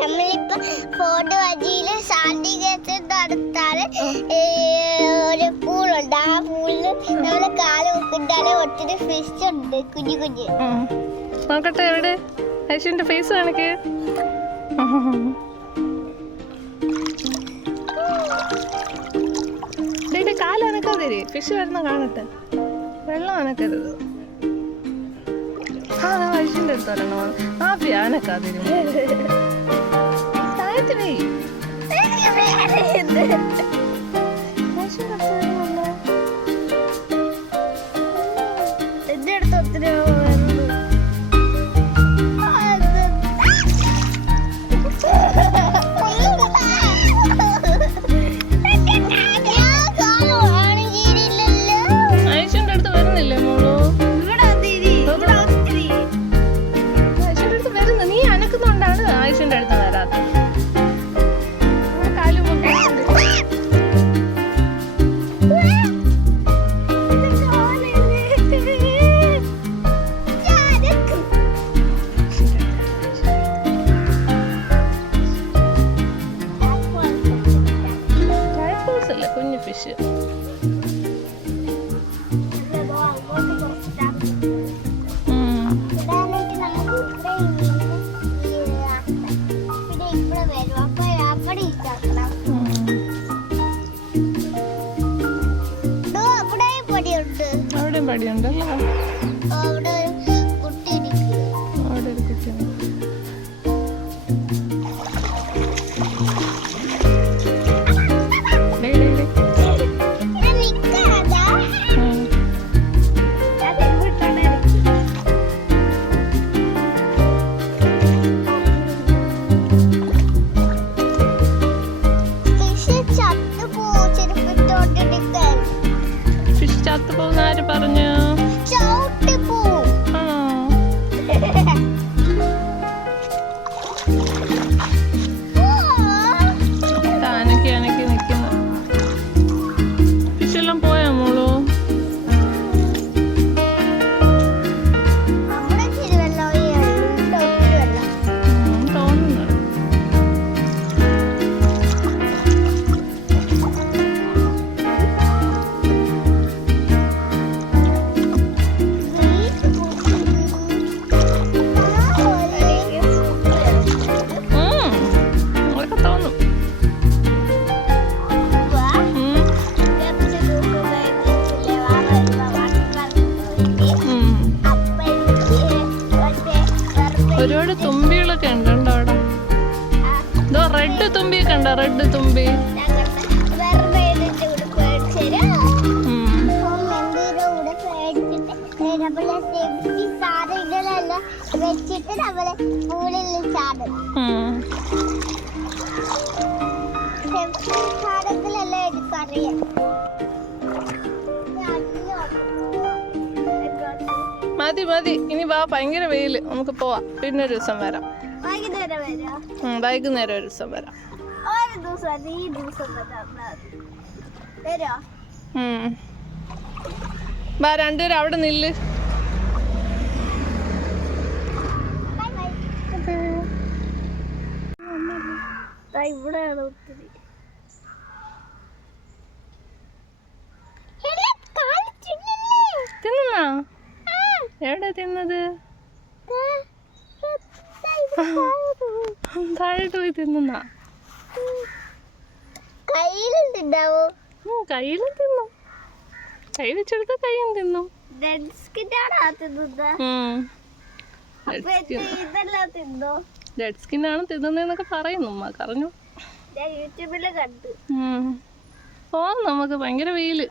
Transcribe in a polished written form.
നമ്മളിപ്പോ ഫോർട്ട് വഴിയില് ശാന്തികേന്ദ്രത്തിന്റെ അടുത്താണ് ഒരു പൂളുണ്ട്. ആ പൂളില് നമ്മള് കാല് വെക്കിട്ടാല് ഒത്തിരി ഫിഷ് ഉണ്ട്, കുഞ്ഞു കുഞ്ഞു. നോക്കട്ടെ, എവിടെ ഐശുവിന്റെ ഫേസ് കാണിക്ക്. കാല് അനക്കാതെ ഫിഷ് വരുന്ന കാണട്ടെ, വെള്ളം അനക്കരുത്. ആ ഐശുവിന്റെ അടുത്ത് വരണോ? ആ അനക്കാതെ താഴത്തിലേ എന്റെ അടുത്ത് ഒത്തിരി കുഞ്ഞു ഫിഷ്. അവിടെയും പടിയുണ്ടല്ലോ. അവിടെ ഒരു കുട്ടി. ചത്തുപോകുന്ന ആര് പറഞ്ഞു? അനക്കി അനക്കി നിൽക്കുന്നു. ഫിഷെല്ലാം പോയാ മോളൂ? തോന്നുന്നു. ഒരുപാട് തുമ്പികളൊക്കെ ഉണ്ട് അവിടെ. ഇതോ റെഡ് തുമ്പിയൊക്കെ ഉണ്ടോ? റെഡ് തുമ്പി. വെച്ചിട്ട് നമ്മള് പൂളിൽ ചാടും. ചാടത്തിലല്ലേ എനിക്കറിയാം. മതി മതി, ഇനി വാ, ഭയങ്കര വെയില്, നമുക്ക് പോവാം. പിന്നെ ഒരു ദിവസം വരാം. വൈകുന്നേരം ഒരു ദിവസം വരാം. വാ, രണ്ടുപേരും അവിടെ നില്ല്. ഇവിടെയാണ് ഒത്തിരി. തിന്നാ? എവിടെ തിന്നത്? താഴോട്ട് പോയി തിന്നാ? കയ്യിലും തിന്നാവോ? കയ്യിലും തിന്നു. കൈ വെച്ചെടുത്ത കയ്യും തിന്നു. ഡെഡ് സ്കിന്നാണ് തിന്നുന്നതെന്നൊക്കെ പറയുന്നു ഉമ്മ. പറഞ്ഞു. യൂട്യൂബില് കണ്ടു. പോവാം നമുക്ക്, ഭയങ്കര വെയില്.